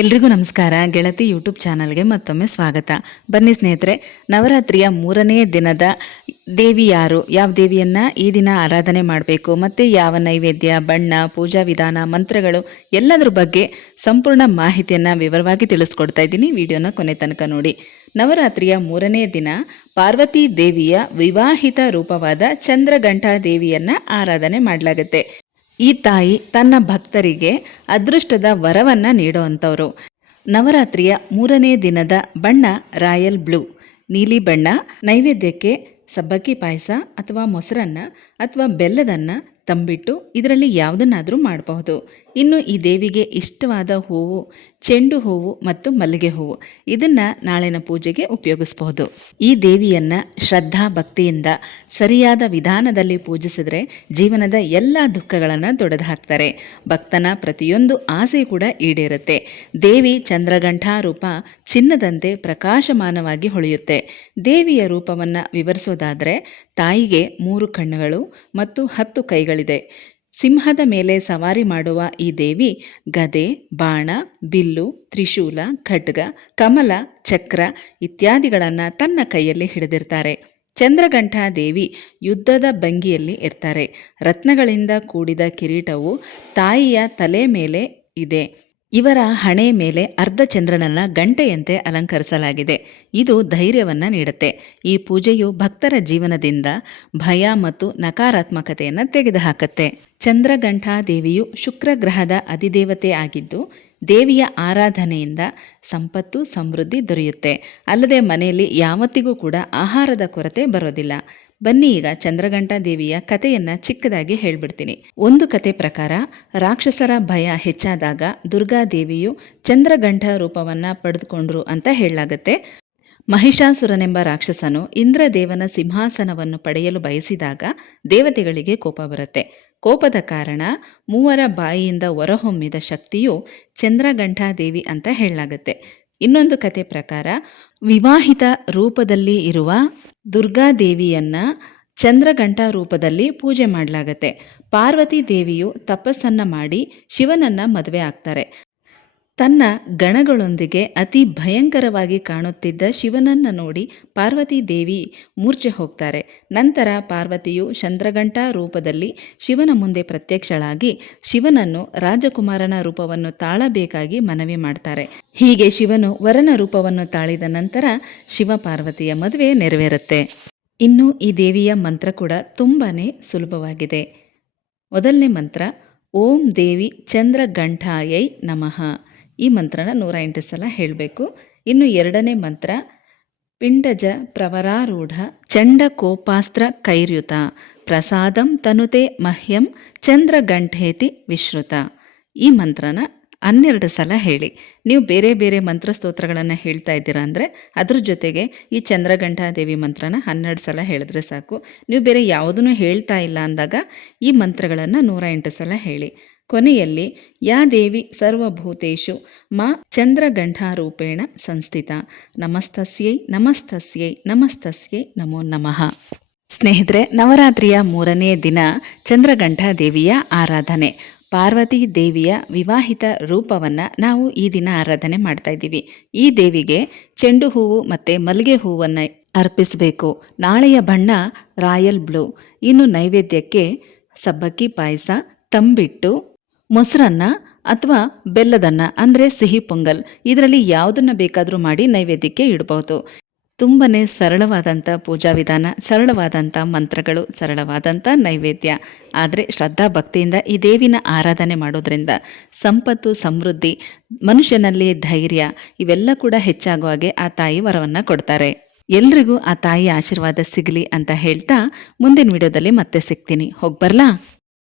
ಎಲ್ರಿಗೂ ನಮಸ್ಕಾರ. ಗೆಳತಿ ಯೂಟ್ಯೂಬ್ ಚಾನಲ್ಗೆ ಮತ್ತೊಮ್ಮೆ ಸ್ವಾಗತ. ಬನ್ನಿ ಸ್ನೇಹಿತರೆ, ನವರಾತ್ರಿಯ ಮೂರನೇ ದಿನದ ದೇವಿ ಯಾರು? ಯಾವ ದೇವಿಯನ್ನ ಈ ದಿನ ಆರಾಧನೆ ಮಾಡಬೇಕು? ಮತ್ತು ಯಾವ ನೈವೇದ್ಯ, ಬಣ್ಣ, ಪೂಜಾ ವಿಧಾನ, ಮಂತ್ರಗಳು, ಎಲ್ಲದರ ಬಗ್ಗೆ ಸಂಪೂರ್ಣ ಮಾಹಿತಿಯನ್ನು ವಿವರವಾಗಿ ತಿಳಿಸ್ಕೊಡ್ತಾ ಇದ್ದೀನಿ. ವಿಡಿಯೋನ ಕೊನೆ ತನಕ ನೋಡಿ. ನವರಾತ್ರಿಯ ಮೂರನೇ ದಿನ ಪಾರ್ವತಿ ದೇವಿಯ ವಿವಾಹಿತ ರೂಪವಾದ ಚಂದ್ರಘಂಟಾ ದೇವಿಯನ್ನ ಆರಾಧನೆ ಮಾಡಲಾಗುತ್ತೆ. ಈ ತಾಯಿ ತನ್ನ ಭಕ್ತರಿಗೆ ಅದೃಷ್ಟದ ವರವನ್ನು ನೀಡುವಂಥವರು. ನವರಾತ್ರಿಯ ಮೂರನೇ ದಿನದ ಬಣ್ಣ ರಾಯಲ್ ಬ್ಲೂ. ನೀಲಿ ಬಣ್ಣ ನೈವೇದ್ಯಕ್ಕೆ ಸಬ್ಬಕ್ಕಿ ಪಾಯಸ ಅಥವಾ ಮೊಸರನ್ನ ಅಥವಾ ಬೆಲ್ಲದನ್ನ ತಂಬಿಟ್ಟು ಇದರಲ್ಲಿ ಯಾವುದನ್ನಾದರೂ ಮಾಡಬಹುದು. ಇನ್ನು ಈ ದೇವಿಗೆ ಇಷ್ಟವಾದ ಹೂವು, ಚೆಂಡು ಹೂವು ಮತ್ತು ಮಲ್ಲಿಗೆ ಹೂವು. ಇದನ್ನು ನಾಳಿನ ಪೂಜೆಗೆ ಉಪಯೋಗಿಸಬಹುದು. ಈ ದೇವಿಯನ್ನು ಶ್ರದ್ಧಾ ಭಕ್ತಿಯಿಂದ ಸರಿಯಾದ ವಿಧಾನದಲ್ಲಿ ಪೂಜಿಸಿದರೆ ಜೀವನದ ಎಲ್ಲ ದುಃಖಗಳನ್ನು ತೊಡೆದು ಹಾಕ್ತಾರೆ. ಭಕ್ತನ ಪ್ರತಿಯೊಂದು ಆಸೆ ಕೂಡ ಈಡೇರುತ್ತೆ. ದೇವಿ ಚಂದ್ರಗಂಠಾ ರೂಪ ಚಿನ್ನದಂತೆ ಪ್ರಕಾಶಮಾನವಾಗಿ ಹೊಳೆಯುತ್ತೆ. ದೇವಿಯ ರೂಪವನ್ನು ವಿವರಿಸೋದಾದರೆ ತಾಯಿಗೆ ಮೂರು ಕಣ್ಣುಗಳು ಮತ್ತು ಹತ್ತು ಕೈಗಳಿದೆ. ಸಿಂಹದ ಮೇಲೆ ಸವಾರಿ ಮಾಡುವ ಈ ದೇವಿ ಗದೆ, ಬಾಣ, ಬಿಲ್ಲು, ತ್ರಿಶೂಲ, ಖಡ್ಗ, ಕಮಲ, ಚಕ್ರ ಇತ್ಯಾದಿಗಳನ್ನು ತನ್ನ ಕೈಯಲ್ಲಿ ಹಿಡಿದಿರ್ತಾರೆ. ಚಂದ್ರಗಂಠಾ ದೇವಿ ಯುದ್ಧದ ಭಂಗಿಯಲ್ಲಿ ಇರ್ತಾರೆ. ರತ್ನಗಳಿಂದ ಕೂಡಿದ ಕಿರೀಟವು ತಾಯಿಯ ತಲೆ ಮೇಲೆ ಇದೆ. ಇವರ ಹಣೆ ಮೇಲೆ ಅರ್ಧ ಚಂದ್ರನನ್ನ ಗಂಟೆಯಂತೆ ಅಲಂಕರಿಸಲಾಗಿದೆ. ಇದು ಧೈರ್ಯವನ್ನ ನೀಡುತ್ತೆ. ಈ ಪೂಜೆಯು ಭಕ್ತರ ಜೀವನದಿಂದ ಭಯ ಮತ್ತು ನಕಾರಾತ್ಮಕತೆಯನ್ನು ತೆಗೆದುಹಾಕುತ್ತೆ. ಚಂದ್ರಗಂಠಾ ದೇವಿಯು ಶುಕ್ರ ಗ್ರಹದ ಅಧಿದೇವತೆ ಆಗಿದ್ದು, ದೇವಿಯ ಆರಾಧನೆಯಿಂದ ಸಂಪತ್ತು, ಸಮೃದ್ಧಿ ದೊರೆಯುತ್ತೆ. ಅಲ್ಲದೆ ಮನೆಯಲ್ಲಿ ಯಾವತ್ತಿಗೂ ಕೂಡ ಆಹಾರದ ಕೊರತೆ ಬರೋದಿಲ್ಲ. ಬನ್ನಿ ಈಗ ಚಂದ್ರಗಂಟಾ ದೇವಿಯ ಕಥೆಯನ್ನ ಚಿಕ್ಕದಾಗಿ ಹೇಳ್ಬಿಡ್ತೀನಿ. ಒಂದು ಕತೆ ಪ್ರಕಾರ, ರಾಕ್ಷಸರ ಭಯ ಹೆಚ್ಚಾದಾಗ ದುರ್ಗಾದೇವಿಯು ಚಂದ್ರಗಂಠ ರೂಪವನ್ನ ಪಡೆದುಕೊಂಡ್ರು ಅಂತ ಹೇಳಲಾಗತ್ತೆ. ಮಹಿಷಾಸುರನೆಂಬ ರಾಕ್ಷಸನು ಇಂದ್ರದೇವನ ಸಿಂಹಾಸನವನ್ನು ಪಡೆಯಲು ಬಯಸಿದಾಗ ದೇವತೆಗಳಿಗೆ ಕೋಪ ಬರುತ್ತೆ. ಕೋಪದ ಕಾರಣ ಮೂವರ ಬಾಯಿಯಿಂದ ಹೊರಹೊಮ್ಮಿದ ಶಕ್ತಿಯು ಚಂದ್ರಗಂಠಾದೇವಿ ಅಂತ ಹೇಳಲಾಗುತ್ತೆ. ಇನ್ನೊಂದು ಕತೆ ಪ್ರಕಾರ ವಿವಾಹಿತ ರೂಪದಲ್ಲಿ ಇರುವ ದುರ್ಗಾದೇವಿಯನ್ನು ಚಂದ್ರಗಂಠ ರೂಪದಲ್ಲಿ ಪೂಜೆ ಮಾಡಲಾಗತ್ತೆ. ಪಾರ್ವತಿ ದೇವಿಯು ತಪಸ್ಸನ್ನ ಮಾಡಿ ಶಿವನನ್ನ ಮದುವೆ ಆಗ್ತಾರೆ. ತನ್ನ ಗಣಗಳೊಂದಿಗೆ ಅತಿ ಭಯಂಕರವಾಗಿ ಕಾಣುತ್ತಿದ್ದ ಶಿವನನ್ನು ನೋಡಿ ಪಾರ್ವತಿ ದೇವಿ ಮೂರ್ಛೆ ಹೋಗ್ತಾರೆ. ನಂತರ ಪಾರ್ವತಿಯು ಚಂದ್ರಗಂಟಾ ರೂಪದಲ್ಲಿ ಶಿವನ ಮುಂದೆ ಪ್ರತ್ಯಕ್ಷಳಾಗಿ ಶಿವನನ್ನು ರಾಜಕುಮಾರನ ರೂಪವನ್ನು ತಾಳಬೇಕಾಗಿ ಮನವಿ ಮಾಡ್ತಾರೆ. ಹೀಗೆ ಶಿವನು ವರನ ರೂಪವನ್ನು ತಾಳಿದ ನಂತರ ಶಿವ ಪಾರ್ವತಿಯ ಮದುವೆ ನೆರವೇರುತ್ತೆ. ಇನ್ನು ಈ ದೇವಿಯ ಮಂತ್ರ ಕೂಡ ತುಂಬಾ ಸುಲಭವಾಗಿದೆ. ಮೊದಲನೇ ಮಂತ್ರ, ಓಂ ದೇವಿ ಚಂದ್ರಗಂಠಾಯೈ ನಮಃ. ಈ ಮಂತ್ರನ ನೂರ ಎಂಟು ಸಲ ಹೇಳಬೇಕು. ಇನ್ನು ಎರಡನೇ ಮಂತ್ರ, ಪಿಂಡಜ ಪ್ರವರಾರೂಢ ಚಂಡ ಕೋಪಾಸ್ತ್ರ ಕೈರ್ಯುತ, ಪ್ರಸಾದಂ ತನುತೆ ಮಹ್ಯಂ ಚಂದ್ರಗಂಠೇತಿ ವಿಶ್ರುತ. ಈ ಮಂತ್ರನ ಹನ್ನೆರಡು ಸಲ ಹೇಳಿ. ನೀವು ಬೇರೆ ಬೇರೆ ಮಂತ್ರ ಸ್ತೋತ್ರಗಳನ್ನು ಹೇಳ್ತಾ ಇದ್ದೀರಾ ಅಂದರೆ ಅದ್ರ ಜೊತೆಗೆ ಈ ಚಂದ್ರಗಂಠಾದೇವಿ ಮಂತ್ರನ ಹನ್ನೆರಡು ಸಲ ಹೇಳಿದ್ರೆ ಸಾಕು. ನೀವು ಬೇರೆ ಯಾವುದನ್ನು ಹೇಳ್ತಾ ಇಲ್ಲ ಅಂದಾಗ ಈ ಮಂತ್ರಗಳನ್ನು ನೂರ ಎಂಟು ಸಲ ಹೇಳಿ. ಕೊನೆಯಲ್ಲಿ, ಯಾ ದೇವಿ ಸರ್ವಭೂತೇಶು, ಮಾ ಚಂದ್ರಗಂಠಾರೂಪೇಣ ಸಂಸ್ಥಿತ. ನಮಸ್ತಸ್ಯೈ ನಮಸ್ತಸ್ಯೈ ನಮಸ್ತಸ್ಯೈ ನಮೋ ನಮಃ. ಸ್ನೇಹಿತರೆ, ನವರಾತ್ರಿಯ ಮೂರನೇ ದಿನ ಚಂದ್ರಗಂಠ ದೇವಿಯ ಆರಾಧನೆ. ಪಾರ್ವತಿ ದೇವಿಯ ವಿವಾಹಿತ ರೂಪವನ್ನು ನಾವು ಈ ದಿನ ಆರಾಧನೆ ಮಾಡ್ತಾ ಇದ್ದೀವಿ. ಈ ದೇವಿಗೆ ಚೆಂಡು ಹೂವು ಮತ್ತು ಮಲ್ಲಿಗೆ ಹೂವನ್ನು ಅರ್ಪಿಸಬೇಕು. ನಾಳೆಯ ಬಣ್ಣ ರಾಯಲ್ ಬ್ಲೂ. ಇನ್ನು ನೈವೇದ್ಯಕ್ಕೆ ಸಬ್ಬಕ್ಕಿ ಪಾಯಸ, ತಂಬಿಟ್ಟು ಮೊಸರನ್ನ ಅಥವಾ ಬೆಲ್ಲದನ್ನ, ಅಂದರೆ ಸಿಹಿ ಪೊಂಗಲ್, ಇದರಲ್ಲಿ ಯಾವುದನ್ನು ಬೇಕಾದರೂ ಮಾಡಿ ನೈವೇದ್ಯಕ್ಕೆ ಇಡಬಹುದು. ತುಂಬನೇ ಸರಳವಾದಂಥ ಪೂಜಾ ವಿಧಾನ ಸರಳವಾದಂಥ ಮಂತ್ರಗಳು ಸರಳವಾದಂಥ ನೈವೇದ್ಯ. ಆದರೆ ಶ್ರದ್ಧಾ ಭಕ್ತಿಯಿಂದ ಈ ದೇವಿನ ಆರಾಧನೆ ಮಾಡೋದ್ರಿಂದ ಸಂಪತ್ತು, ಸಮೃದ್ಧಿ, ಮನುಷ್ಯನಲ್ಲಿ ಧೈರ್ಯ, ಇವೆಲ್ಲ ಕೂಡ ಹೆಚ್ಚಾಗುವ ಹಾಗೆ ಆ ತಾಯಿ ವರವನ್ನು ಕೊಡ್ತಾರೆ. ಎಲ್ರಿಗೂ ಆ ತಾಯಿ ಆಶೀರ್ವಾದ ಸಿಗಲಿ ಅಂತ ಹೇಳ್ತಾ ಮುಂದಿನ ವಿಡಿಯೋದಲ್ಲಿ ಮತ್ತೆ ಸಿಗ್ತೀನಿ. ಹೋಗಿ ಬರ್ಲಾ?